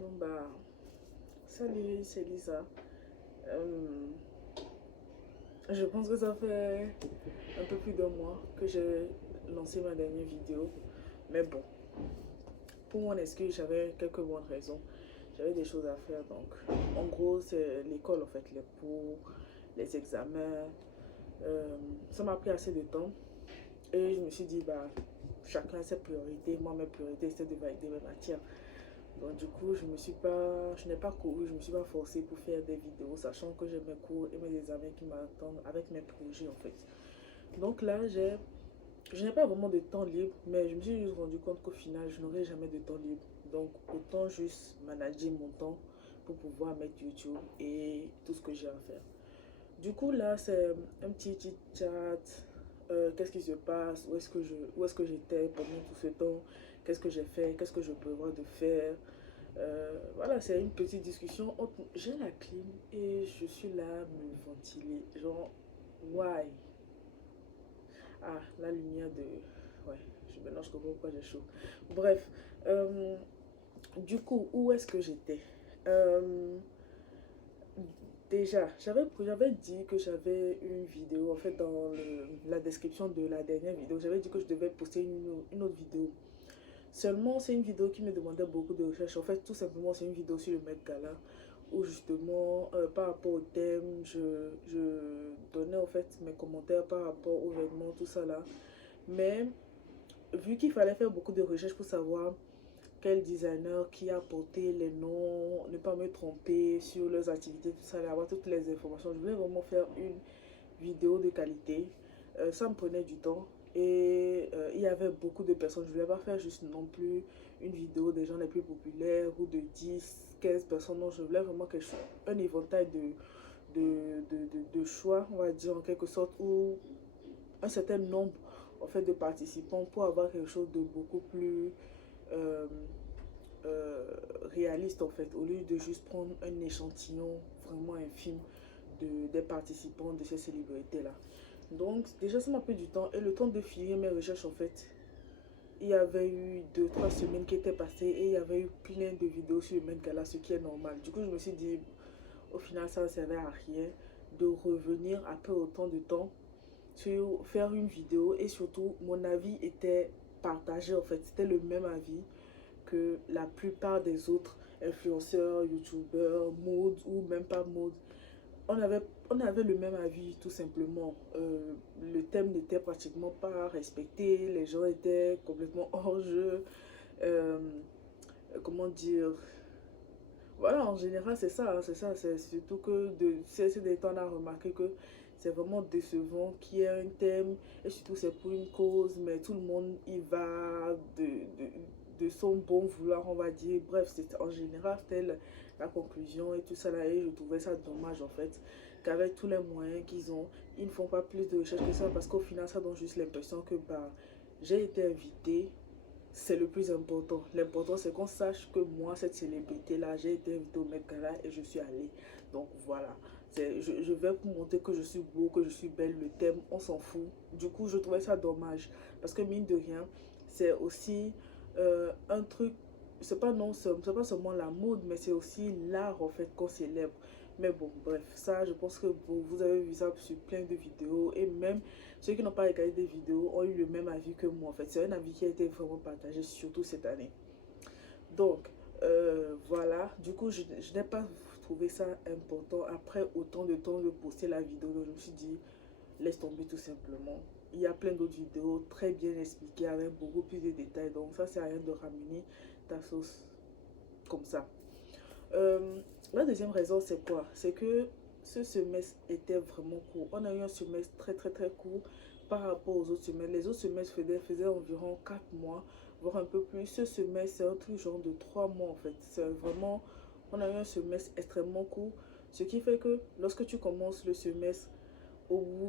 Bon bah, salut, c'est Lisa. Euh, je pense que ça fait un peu plus d'un mois que j'ai lancé ma dernière vidéo. Mais bon, pour mon excuse, j'avais quelques bonnes raisons. J'avais des choses à faire. Donc, en gros, c'est l'école en fait, les cours, les examens. Euh, Ça m'a pris assez de temps. Et je me suis dit, bah, chacun a ses priorités. Moi, mes priorités, c'était de valider mes matières. Donc du coup, je n'ai pas couru, je me suis pas forcée pour faire des vidéos, sachant que j'ai mes cours et mes examens qui m'attendent avec mes projets en fait. Donc là, je n'ai pas vraiment de temps libre, mais je me suis juste rendu compte qu'au final, je n'aurai jamais de temps libre. Donc autant juste manager mon temps pour pouvoir mettre YouTube et tout ce que j'ai à faire. Du coup, là, c'est un petit chat. Qu'est-ce qui se passe? Où est-ce que j'étais pendant tout ce temps? Qu'est-ce que j'ai fait? Qu'est-ce que je prévois de faire? Voilà, c'est une petite discussion. J'ai la clim et je suis là à me ventiler. Genre, why? Ah, la lumière de... Ouais, je mélange comme pourquoi j'ai chaud. Bref, euh, du coup, où est-ce que j'étais? Euh, Déjà, j'avais dit que j'avais une vidéo, en fait, dans la description de la dernière vidéo, j'avais dit que je devais poster une autre vidéo. Seulement, c'est une vidéo qui me demandait beaucoup de recherche. En fait, tout simplement, c'est une vidéo sur le Met Gala où justement, par rapport au thème, je donnais en fait mes commentaires par rapport au vêtements, tout ça là. Mais vu qu'il fallait faire beaucoup de recherches pour savoir quel designer qui a porté les noms, ne pas me tromper sur leurs activités, tout ça, avoir toutes les informations, je voulais vraiment faire une vidéo de qualité. Ça me prenait du temps et il y avait beaucoup de personnes. Je ne voulais pas faire juste non plus une vidéo des gens les plus populaires ou de 10 15 personnes. Non, je voulais vraiment quelque chose, un éventail de choix, on va dire en quelque sorte, ou un certain nombre en fait, de participants pour avoir quelque chose de beaucoup plus euh, euh, réaliste en fait, au lieu de juste prendre un échantillon vraiment infime des participants de ces célébrités là. Donc déjà ça m'a pris du temps et le temps de finir mes recherches en fait, il y avait eu 2 3 semaines qui étaient passées et il y avait eu plein de vidéos sur le Met Gala, ce qui est normal. Du coup je me suis dit au final ça ne servait à rien de revenir après autant de temps sur faire une vidéo et surtout mon avis était partagé en fait, c'était le même avis que la plupart des autres influenceurs, youtubeurs, mode ou même pas mode. On avait le même avis tout simplement. Le thème n'était pratiquement pas respecté, les gens étaient complètement hors jeu. Euh, comment dire? Voilà, en général, c'est ça, hein, c'est ça. C'est surtout que ces des temps, on a remarqué que c'est vraiment décevant qu'il y ait un thème et surtout c'est pour une cause, mais tout le monde y va de son bon vouloir, on va dire. Bref, en général, c'était la conclusion et tout ça là. Et je trouvais ça dommage en fait, qu'avec tous les moyens qu'ils ont, ils ne font pas plus de recherche que ça parce qu'au final, ça donne juste l'impression que bah, j'ai été invitée, c'est le plus important. L'important, c'est qu'on sache que moi, cette célébrité-là, j'ai été invitée au Met Gala et je suis allée. Donc voilà. Je vais pour montrer que je suis beau, que je suis belle. Le thème, on s'en fout. Du coup, je trouvais ça dommage. Parce que mine de rien, c'est aussi un truc. C'est pas seulement la mode, mais c'est aussi l'art en fait qu'on célèbre. Mais bon, bref, ça, je pense que vous avez vu ça sur plein de vidéos. Et même ceux qui n'ont pas regardé des vidéos ont eu le même avis que moi. En fait, c'est un avis qui a été vraiment partagé, surtout cette année. Donc, voilà. Du coup, je n'ai pas trouvé ça important. Après autant de temps de poster la vidéo, donc je me suis dit, laisse tomber tout simplement. Il y a plein d'autres vidéos très bien expliquées avec beaucoup plus de détails. Donc, ça sert à rien de ramener ta sauce comme ça. Euh, la deuxième raison, c'est quoi? C'est que ce semestre était vraiment court. On a eu un semestre très très très court par rapport aux autres semestres. Les autres semestres faisaient environ 4 mois, voire un peu plus. Ce semestre, c'est un truc genre de 3 mois en fait. C'est vraiment, on a eu un semestre extrêmement court. Ce qui fait que lorsque tu commences le semestre,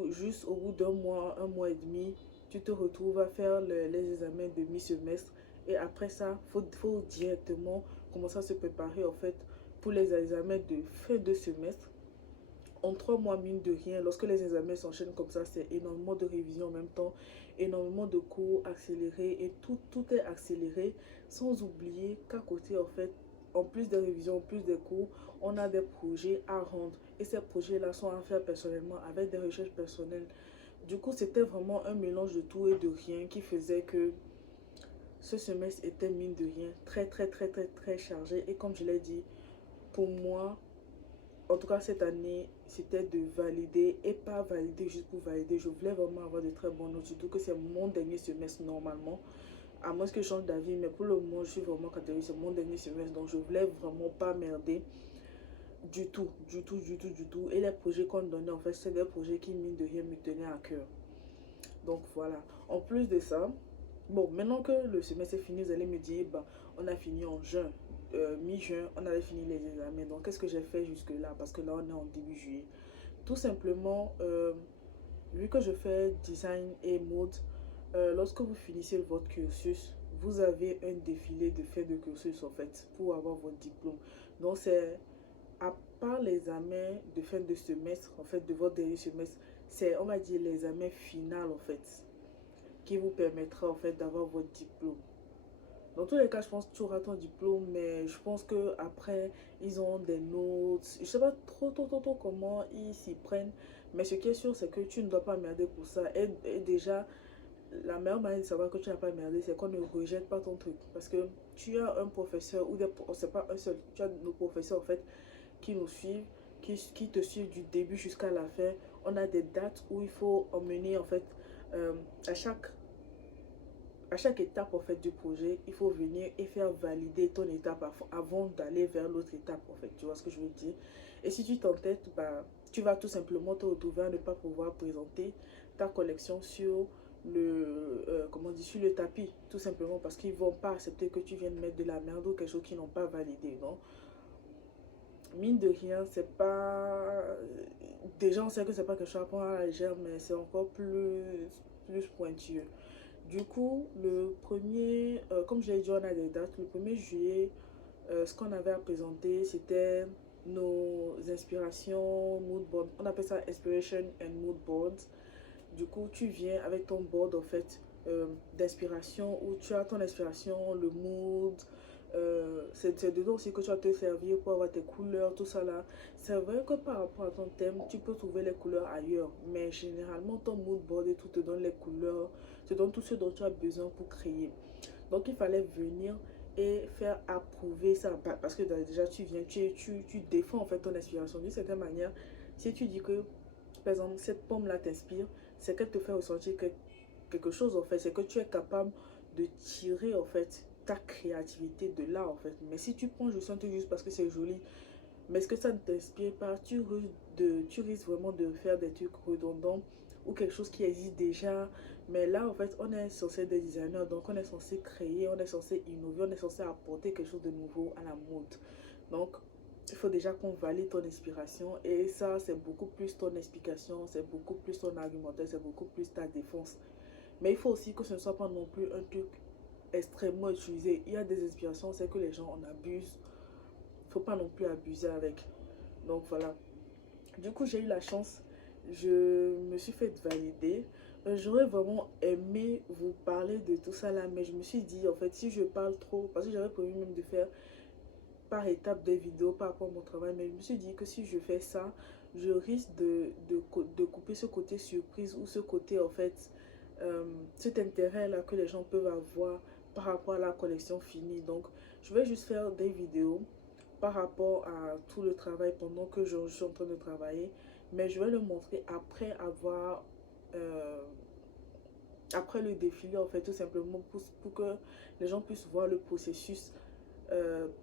juste au bout d'un mois, un mois et demi, tu te retrouves à faire les examens de mi-semestre. Et après ça, faut directement commencer à se préparer en fait pour les examens de fin de semestre. En 3 mois, mine de rien, lorsque les examens s'enchaînent comme ça, c'est énormément de révision en même temps, énormément de cours accélérés et tout est accéléré, sans oublier qu'à côté, en fait, en plus des révisions, en plus des cours, on a des projets à rendre. Et ces projets-là sont à faire personnellement avec des recherches personnelles. Du coup, c'était vraiment un mélange de tout et de rien qui faisait que ce semestre était mine de rien très chargé. Et comme je l'ai dit, pour moi, en tout cas cette année, c'était de valider et pas valider juste pour valider. Je voulais vraiment avoir de très bonnes notes, surtout que c'est mon dernier semestre normalement. À moins que je change d'avis, mais pour le moment, je suis vraiment catégorique, c'est mon dernier semestre, donc je voulais vraiment pas merder du tout, du tout. Et les projets qu'on donnait, en fait, c'est des projets qui, mine de rien, me tenaient à cœur. Donc voilà. En plus de ça, bon, maintenant que le semestre est fini, vous allez me dire, bah, on a fini en juin. Mi-juin, on avait fini les examens. Donc, qu'est-ce que j'ai fait jusque-là? Parce que là, on est en début juillet. Tout simplement, vu que je fais design et mode, lorsque vous finissez votre cursus, vous avez un défilé de fin de cursus en fait pour avoir votre diplôme. Donc c'est à part l'examen de fin de semestre, en fait de votre dernier semestre, c'est on va dire l'examen final en fait qui vous permettra en fait d'avoir votre diplôme. Dans tous les cas, je pense que tu auras ton diplôme, mais je pense que après ils ont des notes. Je sais pas trop comment ils s'y prennent, mais ce qui est sûr, c'est que tu ne dois pas merder pour ça. Et déjà, la meilleure manière de savoir que tu n'as pas merdé, c'est qu'on ne rejette pas ton truc. Parce que tu as un professeur, ou des, c'est pas un seul, tu as nos professeurs en fait qui nous suivent, qui te suivent du début jusqu'à la fin. On a des dates où il faut emmener en fait euh, à chaque à chaque étape en fait du projet, il faut venir et faire valider ton étape avant d'aller vers l'autre étape en fait. Tu vois ce que je veux dire? Et si tu t'entêtes, bah, tu vas tout simplement te retrouver à ne pas pouvoir présenter ta collection sur comment dire, sur le tapis, tout simplement parce qu'ils vont pas accepter que tu viennes mettre de la merde ou quelque chose qu'ils n'ont pas validé. Donc, mine de rien, c'est pas. Déjà, on sait que c'est pas quelque chose à prendre à la légère, mais c'est encore plus pointueux. Du coup, le premier, comme je l'ai dit, on a des dates. Le 1er juillet, ce qu'on avait à présenter, c'était nos inspirations, mood board. On appelle ça Inspiration and Mood Boards. Du coup, tu viens avec ton board en fait d'inspiration où tu as ton inspiration, le mood. C'est dedans aussi que tu vas te servir pour avoir tes couleurs, tout ça là. C'est vrai que par rapport à ton thème, tu peux trouver les couleurs ailleurs, mais généralement ton mood board et tout te donne les couleurs, te donne tout ce dont tu as besoin pour créer. Donc il fallait venir et faire approuver ça parce que déjà tu viens, tu défends en fait ton inspiration d'une certaine manière. Si tu dis que par exemple cette pomme là t'inspire, c'est qu'elle te fait ressentir quelque chose en fait, c'est que tu es capable de tirer en fait ta créativité de là en fait. Mais si tu prends juste un truc juste parce que c'est joli, mais est-ce que ça ne t'inspire pas, tu risques vraiment de faire des trucs redondants ou quelque chose qui existe déjà. Mais là, en fait, on est censé être des designers, donc on est censé créer, on est censé innover, on est censé apporter quelque chose de nouveau à la mode. Donc, il faut déjà qu'on valide ton inspiration et ça, c'est beaucoup plus ton explication, c'est beaucoup plus ton argumentaire, c'est beaucoup plus ta défense. Mais il faut aussi que ce ne soit pas non plus un truc extrêmement utilisé. Il y a des inspirations, c'est que les gens en abusent. Il ne faut pas non plus abuser avec. Donc voilà. Du coup, j'ai eu la chance. Je me suis fait valider. J'aurais vraiment aimé vous parler de tout ça là, mais je me suis dit, en fait, si je parle trop, parce que j'avais prévu même de faire par étapes des vidéos par rapport à mon travail, mais je me suis dit que si je fais ça, je risque de couper ce côté surprise ou ce côté, en fait, cet intérêt là que les gens peuvent avoir par rapport à la collection finie. Donc, je vais juste faire des vidéos par rapport à tout le travail pendant que je suis en train de travailler, mais je vais le montrer après avoir après le défilé en fait, tout simplement pour que les gens puissent voir le processus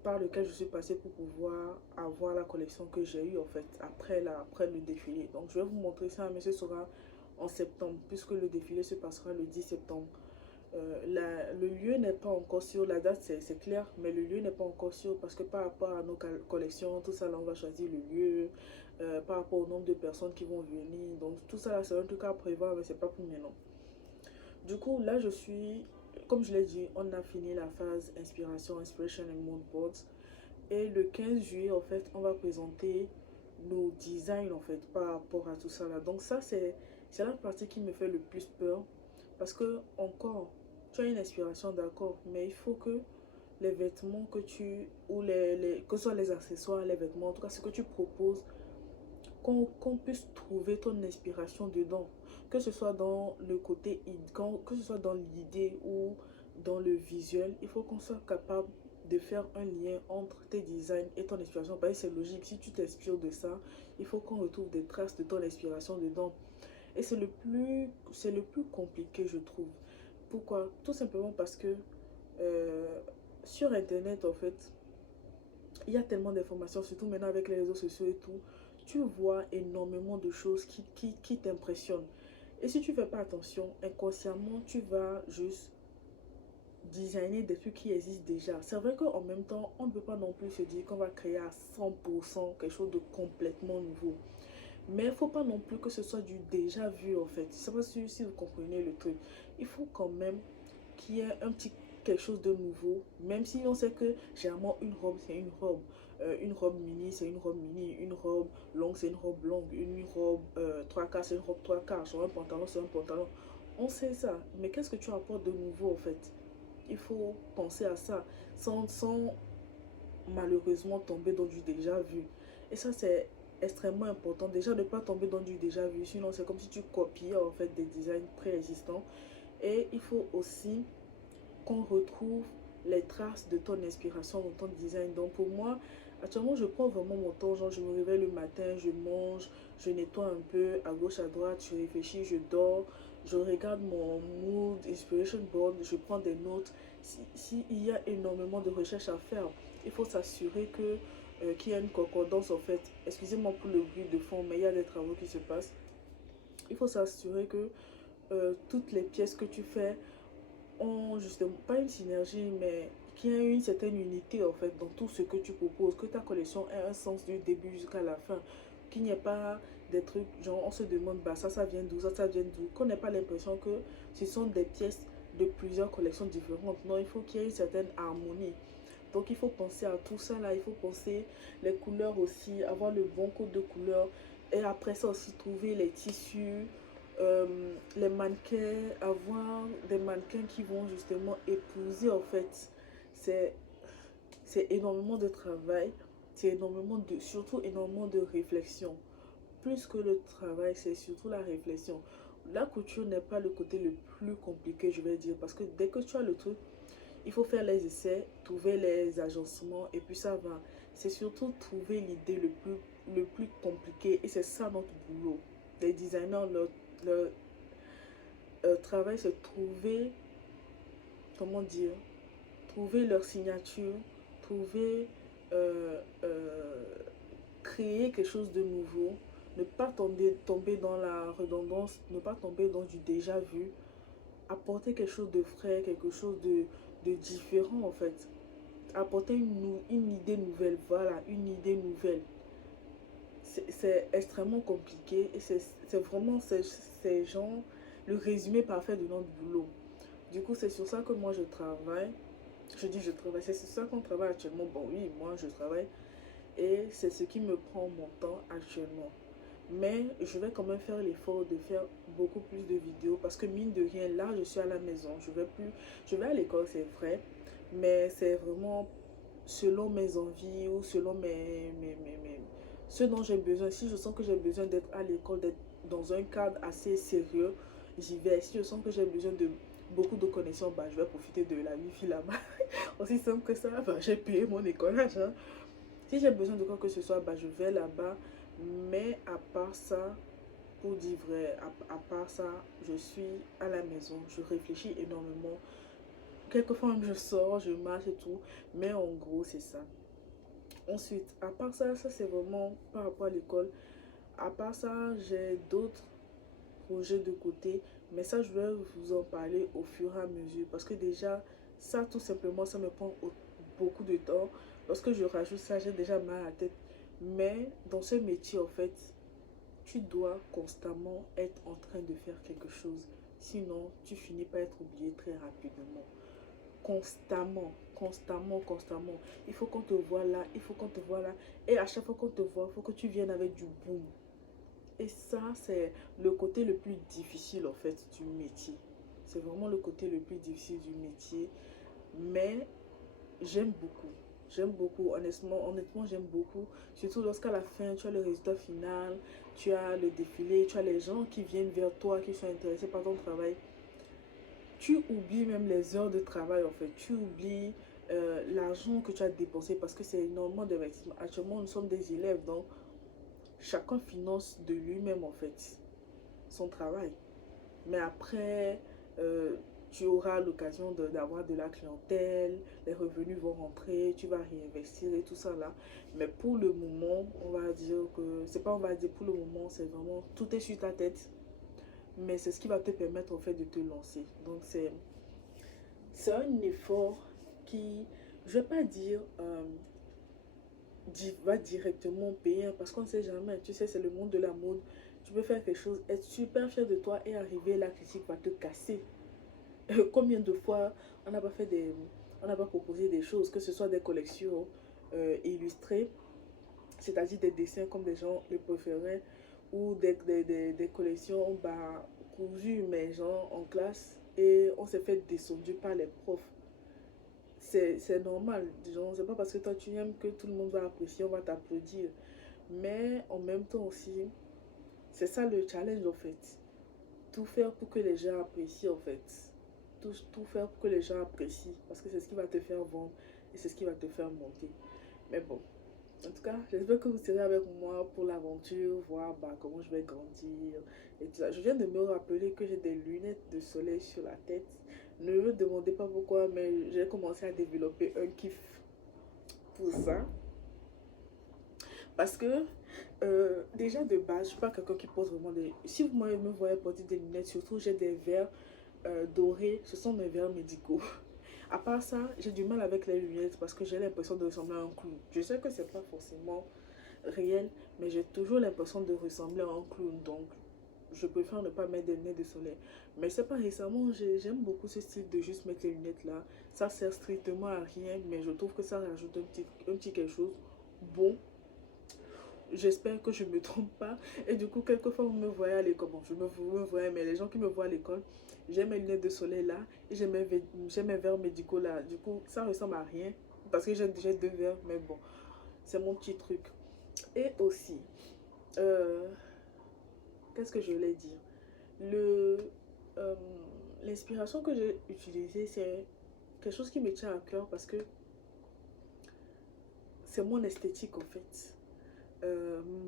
par lequel je suis passée pour pouvoir avoir la collection que j'ai eue en fait après le défilé. Donc je vais vous montrer ça, mais ce sera en septembre puisque le défilé se passera le 10 septembre. Le lieu n'est pas encore sûr, la date c'est clair, mais le lieu n'est pas encore sûr parce que par rapport à nos collections, tout ça là, on va choisir le lieu, par rapport au nombre de personnes qui vont venir. Donc tout ça là, c'est un truc à prévoir, mais c'est pas pour maintenant. Du coup, là, comme je l'ai dit, on a fini la phase inspiration, inspiration and mood boards. Et le 15 juillet, en fait, on va présenter nos designs, en fait, par rapport à tout ça là. Donc ça, c'est la partie qui me fait le plus peur. Parce que, encore, tu as une inspiration, d'accord, mais il faut que les vêtements que tu, ou que ce soit les accessoires, les vêtements, en tout cas ce que tu proposes, qu'on puisse trouver ton inspiration dedans, que ce soit dans le côté, que ce soit dans l'idée ou dans le visuel. Il faut qu'on soit capable de faire un lien entre tes designs et ton inspiration. Parce que c'est logique, si tu t'inspires de ça, il faut qu'on retrouve des traces de ton inspiration dedans. Et c'est le plus compliqué, je trouve. Pourquoi? Tout simplement parce que euh, sur Internet, en fait, il y a tellement d'informations, surtout maintenant avec les réseaux sociaux et tout. Tu vois énormément de choses qui t'impressionnent. Et si tu ne fais pas attention, inconsciemment, tu vas juste designer des trucs qui existent déjà. C'est vrai qu'en même temps, on ne peut pas non plus se dire qu'on va créer à 100% quelque chose de complètement nouveau. Mais il ne faut pas non plus que ce soit du déjà vu en fait. Je ne sais pas si vous comprenez le truc. Il faut quand même qu'il y ait un petit quelque chose de nouveau. Même si on sait que généralement une robe c'est une robe. Une robe mini c'est une robe mini. Une robe longue c'est une robe longue. Une robe trois quarts c'est une robe trois quarts. Sur un pantalon c'est un pantalon. On sait ça. Mais qu'est-ce que tu apportes de nouveau en fait? Il faut penser à ça sans malheureusement tomber dans du déjà vu. Et ça, c'est extrêmement important. Déjà, ne pas tomber dans du déjà vu. Sinon, c'est comme si tu copiais en fait des designs préexistants. Et il faut aussi qu'on retrouve les traces de ton inspiration dans ton design. Donc, pour moi, actuellement, je prends vraiment mon temps. Genre, je me réveille le matin, je mange, je nettoie un peu à gauche, à droite, je réfléchis, je dors. Je regarde mon mood, inspiration board, je prends des notes. S'il y a énormément de recherches à faire, il faut s'assurer qu'il y a une concordance en fait. Excusez-moi pour le bruit de fond, mais il y a des travaux qui se passent. Il faut s'assurer que toutes les pièces que tu fais ont justement pas une synergie, mais qu'il y ait une certaine unité en fait dans tout ce que tu proposes, que ta collection ait un sens du début jusqu'à la fin, qu'il n'y ait pas des trucs genre on se demande bah ça vient d'où, ça vient d'où, qu'on n'ait pas l'impression que ce sont des pièces de plusieurs collections différentes. Non, il faut qu'il y ait une certaine harmonie. Donc il faut penser à tout ça là, il faut penser les couleurs aussi, avoir le bon code de couleurs. Et après ça aussi trouver les tissus, les mannequins, avoir des mannequins qui vont justement épouser en fait. C'est, c'est énormément de travail, c'est énormément de, surtout énormément de réflexion. Plus que le travail, c'est surtout la réflexion. La couture n'est pas le côté le plus compliqué, je vais dire, parce que dès que tu as le truc, il faut faire les essais, trouver les agencements et puis ça va. C'est surtout trouver l'idée le plus compliqué et c'est ça notre boulot. Les designers, leur travail, c'est trouver, comment dire, trouver leur signature, trouver, euh, euh, créer quelque chose de nouveau, ne pas tomber dans la redondance, ne pas tomber dans du déjà vu, apporter quelque chose de frais, quelque chose de différent en fait. Apporter une idée nouvelle, voilà, une idée nouvelle. C'est extrêmement compliqué et c'est vraiment ces gens, le résumé parfait de notre boulot. Du coup, c'est sur ça que moi je travaille. Je dis je travaille, c'est sur ça qu'on travaille actuellement. Bon, oui, moi je travaille et c'est ce qui me prend mon temps actuellement. Mais je vais quand même faire l'effort de faire beaucoup plus de vidéos parce que mine de rien, là je suis à la maison. Je vais à l'école, c'est vrai, mais c'est vraiment selon mes envies ou selon ce dont j'ai besoin. Si je sens que j'ai besoin d'être à l'école, d'être dans un cadre assez sérieux, j'y vais. Si je sens que j'ai besoin de beaucoup de connexions, bah, je vais profiter de la wifi là-bas. Aussi simple que ça, bah, j'ai payé mon écolage. Hein. Si j'ai besoin de quoi que ce soit, bah, je vais là-bas. Mais à part ça, pour dire vrai, à part ça, je suis à la maison, je réfléchis énormément. Quelquefois même je sors, je marche et tout. Mais en gros, c'est ça. Ensuite, à part ça, ça c'est vraiment par rapport à l'école. À part ça, j'ai d'autres projets de côté. Mais ça, je vais vous en parler au fur et à mesure. Parce que déjà, ça tout simplement, ça me prend beaucoup de temps. Lorsque je rajoute ça, j'ai déjà mal à la tête. Mais dans ce métier, en fait, tu dois constamment être en train de faire quelque chose. Sinon, tu finis par être oublié très rapidement. Constamment, constamment, constamment. Il faut qu'on te voit là, il faut qu'on te voit là. Et à chaque fois qu'on te voit, il faut que tu viennes avec du boom. Et ça, c'est le côté le plus difficile en fait du métier. C'est vraiment le côté le plus difficile du métier. Mais j'aime beaucoup. J'aime beaucoup, honnêtement, j'aime beaucoup. Surtout lorsqu'à la fin, tu as le résultat final, tu as le défilé, tu as les gens qui viennent vers toi, qui sont intéressés par ton travail. Tu oublies même les heures de travail, en fait. Tu oublies l'argent que tu as dépensé parce que c'est énormément d'investissement. Actuellement, nous sommes des élèves, donc chacun finance de lui-même, en fait, son travail. Mais après, euh, tu auras l'occasion d'avoir de la clientèle, les revenus vont rentrer, tu vas réinvestir et tout ça là. Mais pour le moment, on va dire que, c'est pas on va dire pour le moment, c'est vraiment, tout est sur ta tête. Mais c'est ce qui va te permettre en fait de te lancer. Donc c'est un effort qui, je vais pas dire, va directement payer hein, parce qu'on ne sait jamais. Tu sais, c'est le monde de la mode. Tu peux faire quelque chose, être super fier de toi et arriver, la critique va te casser. Combien de fois on n'a pas fait des, on n'a pas proposé des choses, que ce soit des collections illustrées, c'est-à-dire des dessins comme des gens le préféraient, ou des collections bah, cousues, mais genre en classe, et on s'est fait descendu par les profs. C'est normal, disons, c'est pas parce que toi tu aimes que tout le monde va apprécier, on va t'applaudir. Mais en même temps aussi, c'est ça le challenge en fait. Tout faire pour que les gens apprécient en fait. Tout faire pour que les gens apprécient. Parce que c'est ce qui va te faire vendre et c'est ce qui va te faire monter. Mais bon, en tout cas, j'espère que vous serez avec moi pour l'aventure, voir bah, comment je vais grandir et tout ça. Je viens de me rappeler que j'ai des lunettes de soleil sur la tête. Ne me demandez pas pourquoi, mais j'ai commencé à développer un kiff pour ça. Parce que déjà de base, je ne suis pas quelqu'un qui pose vraiment des... Si vous me voyez porter des lunettes, surtout j'ai des verres dorés, ce sont mes verres médicaux. À part ça, j'ai du mal avec les lunettes parce que j'ai l'impression de ressembler à un clown. Je sais que c'est pas forcément réel, mais j'ai toujours l'impression de ressembler à un clown. Donc, je préfère ne pas mettre des lunettes de soleil. Mais c'est pas récemment, j'aime beaucoup ce style de juste mettre les lunettes là. Ça sert strictement à rien, mais je trouve que ça rajoute un petit quelque chose bon. J'espère que je ne me trompe pas. Et du coup, quelquefois, vous me voyez à l'école. Bon, vous me voyez, mais les gens qui me voient à l'école, j'ai mes lunettes de soleil là et j'ai mes verres médicaux là. Du coup, ça ressemble à rien parce que j'ai deux verres, mais bon, c'est mon petit truc. Et aussi, euh, qu'est-ce que je voulais dire? Le, euh, L'inspiration que j'ai utilisée, c'est quelque chose qui me tient à cœur parce que c'est mon esthétique en fait.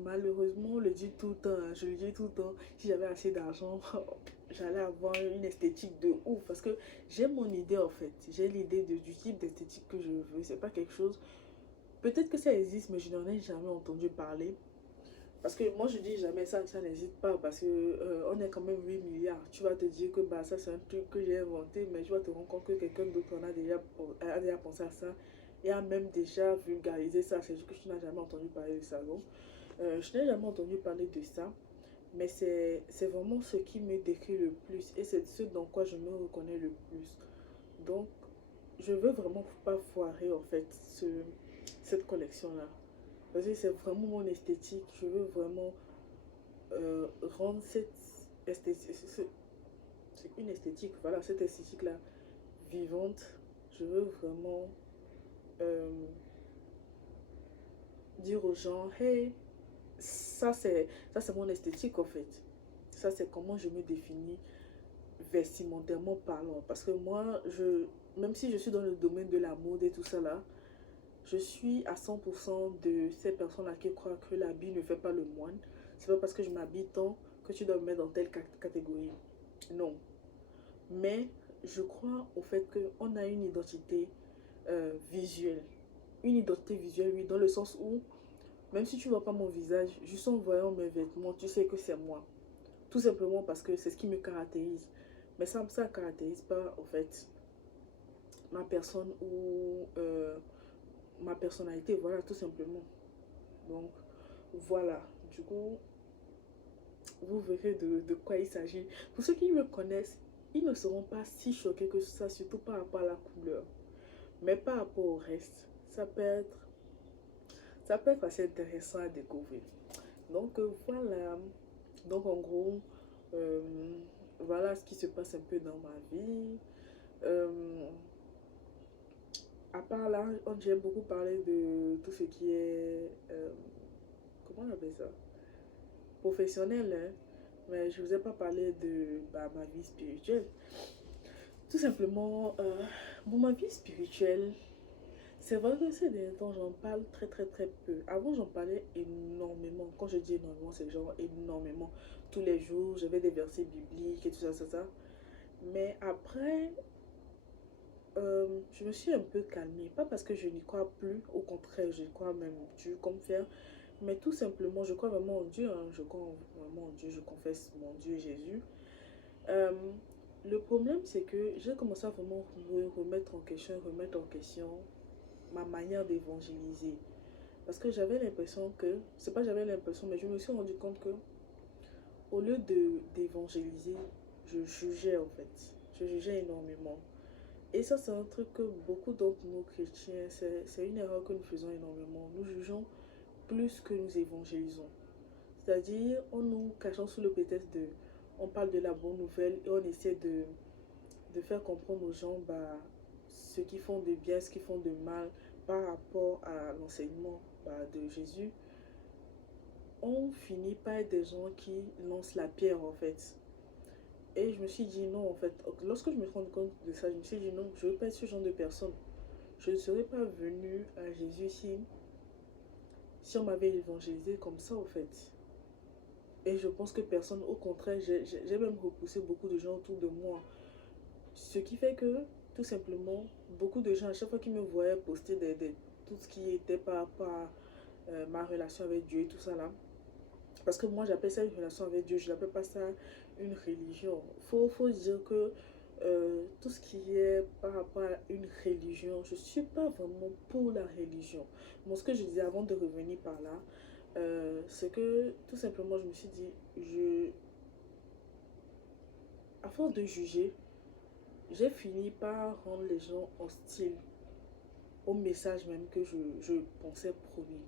Malheureusement, on le dit tout le temps, hein, je le dis tout le temps, si j'avais assez d'argent, j'allais avoir une esthétique de ouf. Parce que j'ai mon idée en fait, j'ai l'idée du type d'esthétique que je veux. C'est pas quelque chose, peut-être que ça existe, mais je n'en ai jamais entendu parler. Parce que moi je dis jamais ça, ça n'existe pas. Parce que on est quand même 8 milliards. Tu vas te dire que bah, ça c'est un truc que j'ai inventé, mais tu vas te rendre compte que quelqu'un d'autre a déjà pensé à ça et a même déjà vulgarisé ça. C'est juste que tu n'as jamais entendu parler de ça. Donc, je n'ai jamais entendu parler de ça, mais c'est vraiment ce qui me décrit le plus et c'est ce dans quoi je me reconnais le plus. Donc, je veux vraiment pas foirer en fait cette collection-là. Parce que c'est vraiment mon esthétique. Je veux vraiment rendre cette esthétique, c'est une esthétique, voilà, cette esthétique-là vivante. Je veux vraiment euh, dire aux gens, hey, ça c'est mon esthétique en fait. Ça c'est comment je me définis vestimentairement parlant. Parce que moi, même si je suis dans le domaine de la mode et tout ça là, je suis à 100% de ces personnes-là qui croient que l'habit ne fait pas le moine. C'est pas parce que je m'habille tant que tu dois me mettre dans telle catégorie. Non. Mais je crois au fait qu'on a une identité visuelle. Une identité visuelle, oui, dans le sens où, même si tu vois pas mon visage, juste en voyant mes vêtements, tu sais que c'est moi. Tout simplement parce que c'est ce qui me caractérise. Mais ça ne caractérise pas, en fait, ma personne ou ma personnalité, voilà, tout simplement. Donc, voilà. Du coup, vous verrez de quoi il s'agit. Pour ceux qui me connaissent, ils ne seront pas si choqués que ça, surtout par rapport à la couleur. Mais par rapport au reste, ça peut être assez intéressant à découvrir. Donc, voilà. Donc, en gros, euh, voilà ce qui se passe un peu dans ma vie. Euh, À part là, j'ai beaucoup parlé de tout ce qui est... comment on appelle ça? Professionnel, hein. Mais je ne vous ai pas parlé de ma vie spirituelle. Tout simplement, pour ma vie spirituelle, c'est vrai que ces derniers temps, j'en parle très très très peu. Avant, j'en parlais énormément. Quand je dis énormément, c'est genre énormément. Tous les jours, j'avais des versets bibliques et tout ça, ça. Mais après, je me suis un peu calmée. Pas parce que je n'y crois plus, au contraire, je crois même Dieu comme faire. Mais tout simplement, je crois vraiment en Dieu. Hein. Je crois vraiment en Dieu, je confesse mon Dieu Jésus. Euh, le problème, c'est que j'ai commencé à vraiment remettre en question ma manière d'évangéliser. Parce que j'avais l'impression que, c'est pas j'avais l'impression, mais je me suis rendu compte que au lieu d'évangéliser, je jugeais en fait. Je jugeais énormément. Et ça, c'est un truc que beaucoup d'entre nous chrétiens, c'est une erreur que nous faisons énormément. Nous jugeons plus que nous évangélisons. C'est-à-dire, en nous cachant sous le prétexte de, on parle de la bonne nouvelle et on essaie de faire comprendre aux gens ce qu'ils font de bien, ce qu'ils font de mal par rapport à l'enseignement de Jésus, on finit par être des gens qui lancent la pierre en fait. Et je me suis dit non en fait, lorsque je me suis rendu compte de ça, je me suis dit non, je ne veux pas être ce genre de personne. Je ne serais pas venue à Jésus si on m'avait évangélisé comme ça en fait. Et je pense que personne, au contraire, j'ai même repoussé beaucoup de gens autour de moi. Ce qui fait que, tout simplement, beaucoup de gens, à chaque fois qu'ils me voyaient poster tout ce qui était par rapport à ma relation avec Dieu et tout ça là, parce que moi j'appelle ça une relation avec Dieu, je n'appelle pas ça une religion. Faut dire que tout ce qui est par rapport à une religion, je ne suis pas vraiment pour la religion. Bon, ce que je disais avant de revenir par là, c'est que tout simplement je me suis dit, à force de juger, j'ai fini par rendre les gens hostiles au message même que je pensais prôner.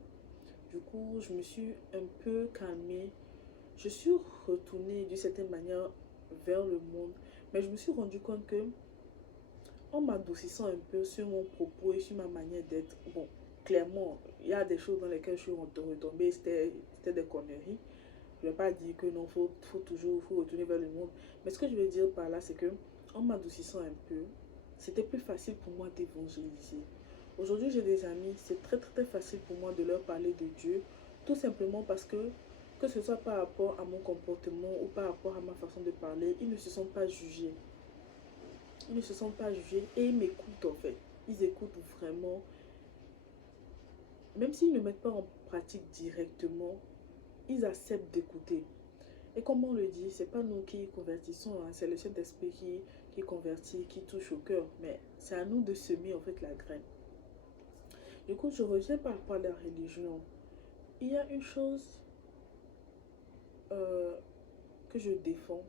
Du coup, je me suis un peu calmée. Je suis retournée d'une certaine manière vers le monde. Mais je me suis rendu compte que, en m'adoucissant un peu sur mon propos et sur ma manière d'être, bon, clairement, il y a des choses dans lesquelles je suis retombée, c'était des conneries. Je ne vais pas dire que non, faut retourner vers le monde. Mais ce que je veux dire par là, c'est que, en m'adoucissant un peu, c'était plus facile pour moi d'évangéliser. Aujourd'hui, j'ai des amis, c'est très très très facile pour moi de leur parler de Dieu, tout simplement parce que ce soit par rapport à mon comportement ou par rapport à ma façon de parler, ils ne se sentent pas jugés. Ils ne se sentent pas jugés et ils m'écoutent en fait. Ils écoutent vraiment, même s'ils ne mettent pas en pratique directement, ils acceptent d'écouter. Et comme on le dit, c'est pas nous qui convertissons, hein, c'est le Saint-Esprit qui convertit, qui touche au cœur. Mais c'est à nous de semer en fait la graine. Du coup, je reviens par rapport à la religion. Il y a une chose euh, que je défends,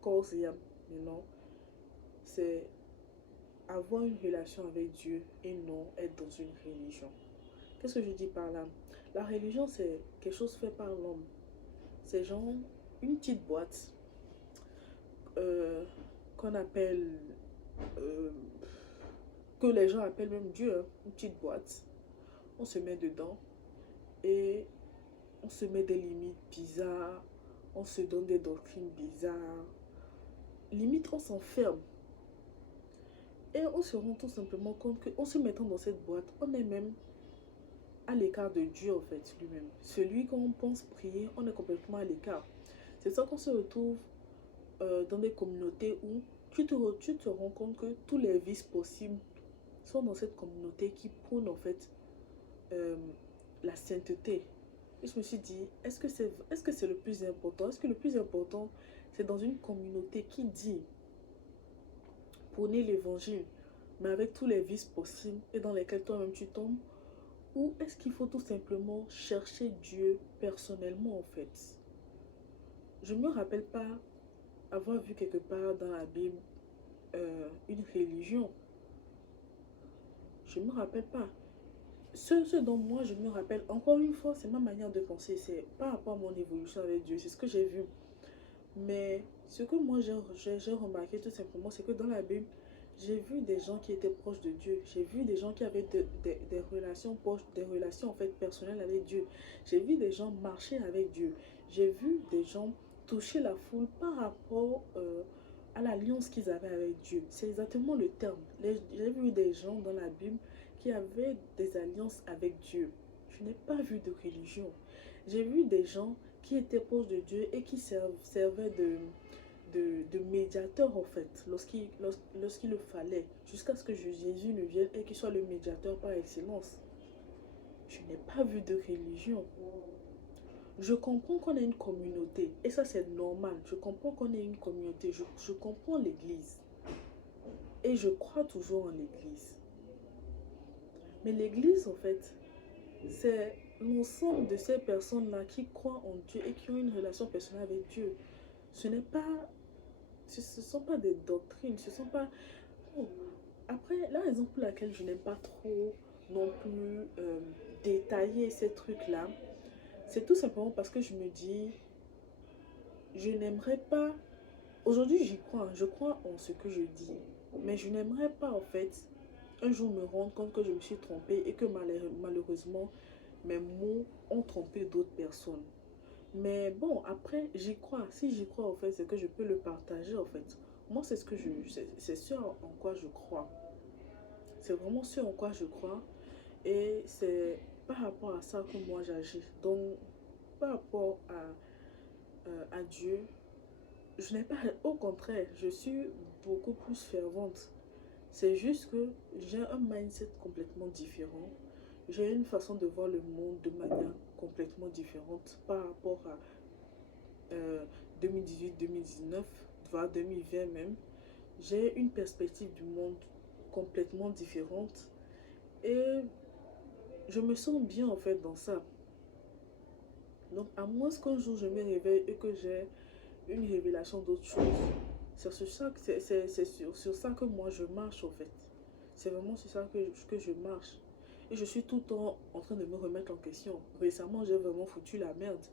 corps et âme, maintenant, c'est avoir une relation avec Dieu et non être dans une religion. Qu'est-ce que je dis par là? La religion, c'est quelque chose fait par l'homme. C'est genre une petite boîte euh, qu'on appelle, euh, que les gens appellent même Dieu, hein, une petite boîte. On se met dedans et on se met des limites bizarres, on se donne des doctrines bizarres. Limite, on s'enferme. Et on se rend tout simplement compte qu'en se mettant dans cette boîte, on est même à l'écart de Dieu en fait lui-même. Celui qu'on pense prier, on est complètement à l'écart. C'est ça qu'on se retrouve dans des communautés où tu te rends compte que tous les vices possibles sont dans cette communauté qui prône en fait euh, la sainteté. Et je me suis dit, est-ce que c'est le plus important? Est-ce que le plus important, c'est dans une communauté qui dit prôner l'évangile, mais avec tous les vices possibles et dans lesquels toi-même tu tombes? Ou est-ce qu'il faut tout simplement chercher Dieu personnellement en fait? Je ne me rappelle pas avoir vu quelque part dans la Bible une religion. Je ne me rappelle pas. Ce dont moi je me rappelle, encore une fois, c'est ma manière de penser. C'est par rapport à mon évolution avec Dieu. C'est ce que j'ai vu. Mais ce que moi j'ai remarqué tout simplement, c'est que dans la Bible, J'ai vu des gens qui étaient proches de Dieu. J'ai vu des gens qui avaient des relations proches, des relations en fait personnelles avec Dieu. J'ai vu des gens marcher avec Dieu. J'ai vu des gens toucher la foule par rapport à l'alliance qu'ils avaient avec Dieu. C'est exactement le terme. J'ai vu des gens dans la Bible qui avaient des alliances avec Dieu. Je n'ai pas vu de religion. J'ai vu des gens qui étaient proches de Dieu et qui servaient de médiateur en fait, lorsqu'il le fallait, jusqu'à ce que Jésus ne vienne et qu'il soit le médiateur par excellence. Je n'ai pas vu de religion. Je comprends qu'on ait une communauté, et ça c'est normal. Je comprends qu'on ait une communauté, je comprends l'église. Et je crois toujours en l'église. Mais l'église en fait, c'est l'ensemble de ces personnes-là qui croient en Dieu et qui ont une relation personnelle avec Dieu. Ce n'est pas ce ne sont pas des doctrines, ce sont pas... Oh. Après, la raison pour laquelle je n'aime pas trop non plus détailler ces trucs-là, c'est tout simplement parce que je me dis, je n'aimerais pas... Aujourd'hui, j'y crois, je crois en ce que je dis, mais je n'aimerais pas en fait un jour me rendre compte que je me suis trompée et que malheureusement, mes mots ont trompé d'autres personnes. Mais bon, après, j'y crois. Si j'y crois, en fait, c'est que je peux le partager, en fait. Moi, c'est ce que c'est ce en quoi je crois. C'est vraiment ce en quoi je crois. Et c'est par rapport à ça que moi j'agis. Donc, par rapport à Dieu, je n'ai pas... Au contraire, je suis beaucoup plus fervente. C'est juste que j'ai un mindset complètement différent. J'ai une façon de voir le monde de manière complètement différente par rapport à 2018-2019, voire 2020 même. J'ai une perspective du monde complètement différente et je me sens bien en fait dans ça. Donc à moins qu'un jour je me réveille et que j'ai une révélation d'autre chose, c'est sur ça sur ça que moi je marche en fait. C'est vraiment sur ça que je marche. Et je suis tout le temps en train de me remettre en question. Récemment, j'ai vraiment foutu la merde.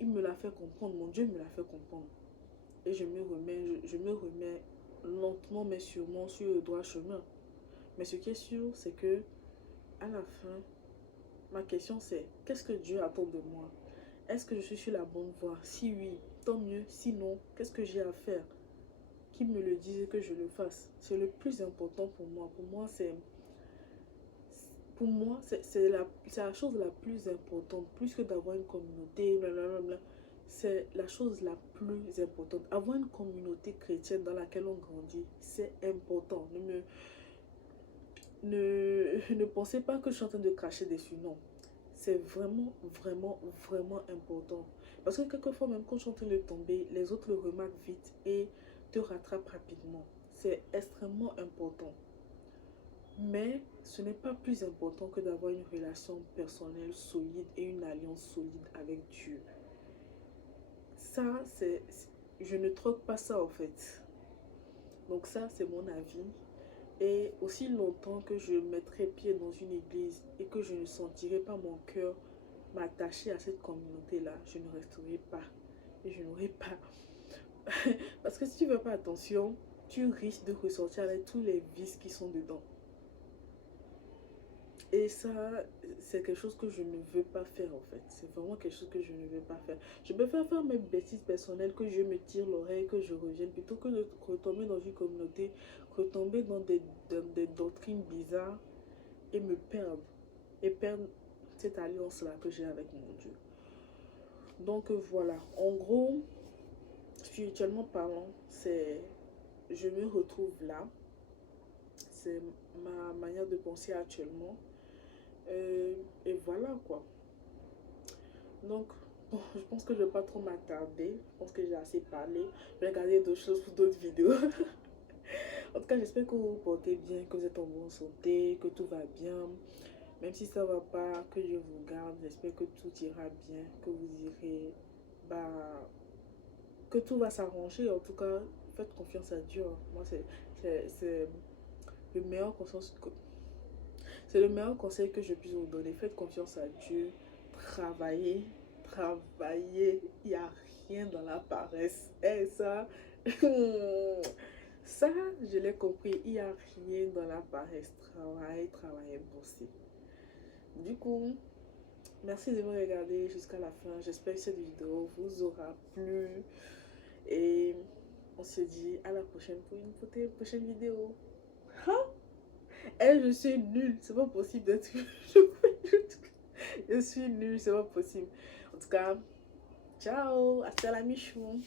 Il me l'a fait comprendre, mon Dieu me l'a fait comprendre. Et je me remets lentement mais sûrement sur le droit chemin. Mais ce qui est sûr, c'est que à la fin, ma question c'est, qu'est-ce que Dieu attend de moi? Est-ce que je suis sur la bonne voie? Si oui, tant mieux. Sinon, qu'est-ce que j'ai à faire? Qu'il me le dise et que je le fasse. C'est le plus important pour moi. C'est la chose la plus importante. Plus que d'avoir une communauté, blablabla. C'est la chose la plus importante. Avoir une communauté chrétienne dans laquelle on grandit, c'est important. Ne pensez pas que je suis en train de cracher dessus, non. C'est vraiment, vraiment, vraiment important. Parce que quelquefois, même quand je suis en train de tomber, les autres le remarquent vite et te rattrapent rapidement. C'est extrêmement important. Mais ce n'est pas plus important que d'avoir une relation personnelle solide et une alliance solide avec Dieu. Ça, je ne troque pas ça en fait. Donc ça, c'est mon avis. Et aussi longtemps que je mettrai pied dans une église et que je ne sentirai pas mon cœur m'attacher à cette communauté-là, je ne resterai pas. Et je n'aurai pas. Parce que si tu ne fais pas attention, tu risques de ressortir avec tous les vices qui sont dedans. Et ça, c'est quelque chose que je ne veux pas faire en fait. C'est vraiment quelque chose que je ne veux pas faire. Je préfère faire mes bêtises personnelles, que je me tire l'oreille, que je revienne, plutôt que de retomber dans une communauté, retomber dans des doctrines bizarres et me perdre. Et perdre cette alliance-là que j'ai avec mon Dieu. Donc voilà, en gros, spirituellement parlant, je me retrouve là. C'est ma manière de penser actuellement. Et voilà quoi. Donc, bon, je pense que je ne vais pas trop m'attarder. Je pense que j'ai assez parlé. Je vais regarder d'autres choses pour d'autres vidéos. En tout cas, j'espère que vous vous portez bien, que vous êtes en bonne santé, que tout va bien. Même si ça ne va pas, que Dieu vous garde. J'espère que tout ira bien, que vous irez... Bah, que tout va s'arranger. En tout cas, faites confiance à Dieu. Moi, c'est le meilleur conseil c'est le meilleur conseil que je puisse vous donner. Faites confiance à Dieu. Travaillez. Travaillez. Il n'y a rien dans la paresse. Et ça, Ça, je l'ai compris. Il n'y a rien dans la paresse. Travailler, travailler, bosser. Du coup, merci de me regarder jusqu'à la fin. J'espère que cette vidéo vous aura plu. Et on se dit à la prochaine pour une prochaine vidéo. Et je suis nulle. C'est pas possible d'être. Je suis nulle. C'est pas possible. En tout cas, ciao. Hasta la michou.